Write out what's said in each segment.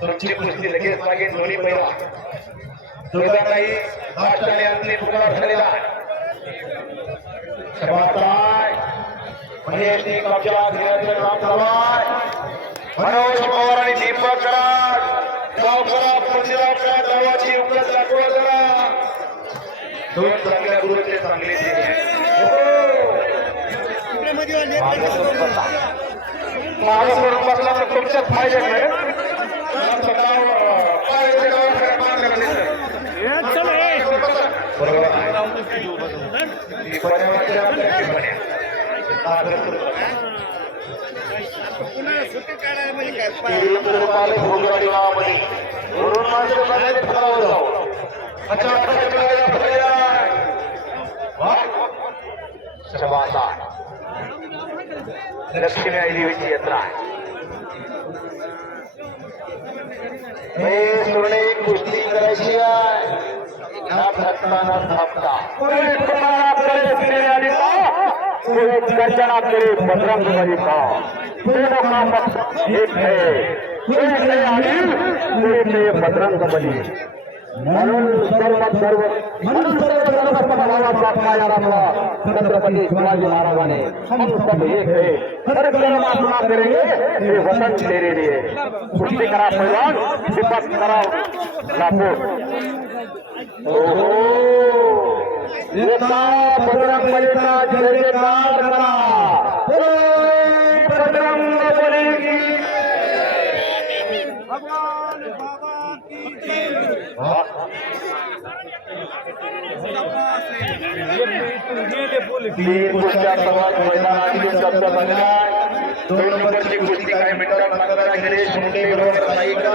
तुमची कुस्ती लगेच मागे दोन्ही पहिला दोघांनाही नाश्त्याने अंतली तुकडा झालेला क्षमाताय महेशने कब्जा घेण्याचं काम चालवाय मनोज पवार आणि दीपक कराड पृथ्वीराव कराड नावाची उकळत दाखवा जरा। दोन चांगल्या गुरुचे चांगले माझा सोडून बसला तर तुमच्याच फ़ायदे बरोबर म्हणून माझ्या ठिकाणावर जाऊ अच्छा लक्ष्मी आई देवीची यात्रा आहे हे सोडणे गोष्टी करायची आहे ना भक्ताना थापता गर्जना करे बजरंग बली का। दोनों का मकसद एक है। बजरंग बली। सर्व सर्व सर्व सर्व हम सब एक है। हर अपना करेंगे तेरे लिए। कुस्ती करा पहलवान दीपक करा ओहो। नेता बजरंग बलीचा जय जयकार करा बोलो बजरंग बली की तीन कुस्त्या समाज मैदानातील शब्द बनला दोन नंबरची कुस्ती काय मिनिटात लागणार गणेश मुंडे बरोबर नायिका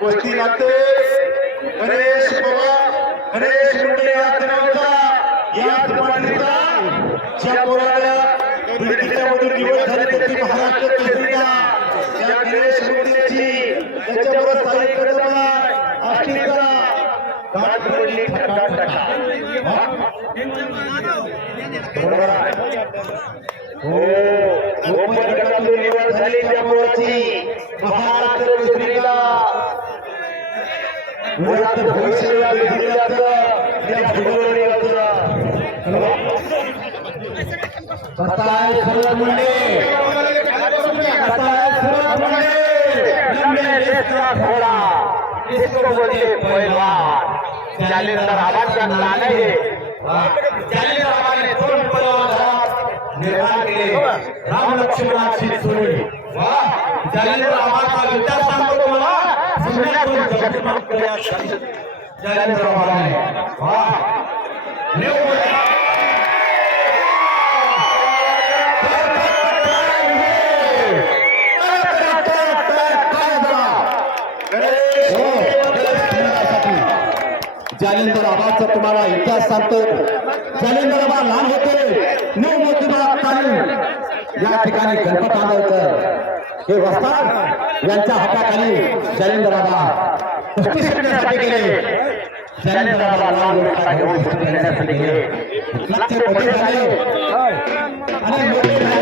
कुस्ती लागते गणेश पवार गणेश मुंडे याच नावचा याच पांढरीचा ज्या पोराला ब्रिटिशच्या मधून निवड झाली त्याची महाराष्ट्र केसरीला ओपन गटातून निवड झाली त्या पोराची महाराष्ट्र केसरीला मुळात भविष्याला दिल्याचं या फुटबॉलवाचं कसाय सुरत मुंडे। कसाय सुरत मुंडे। लंबे देश घोड़ा। इसको बोलते पहलवान। जालिंदर आवाज़ का नाम है ये। जालिंदर आवाज़ ने पहलवान निर्माण केले. राम लक्ष्मणाची चोरी जालिंदर आबाचा विचार सांगतो तुम्हाला. सुन्यातून जगमग करण्यासाठी जालिंदर आबाने वा. जालिंदर तुम्हाला इतिहास सांगतो जालिंदर बाबा लहान होते नऊ मोतीबा या ठिकाणी गणपत आंदोलकर हे वस्ताद यांच्या हाताखाली जालिंदर बाबा कुस्ती शिकण्यासाठी गेले. जालिंदर बाबा लहान होता घेऊन कुस्ती खेळण्यासाठी गेले. लक्ष मोठे झाले. आणि मोठे झाले.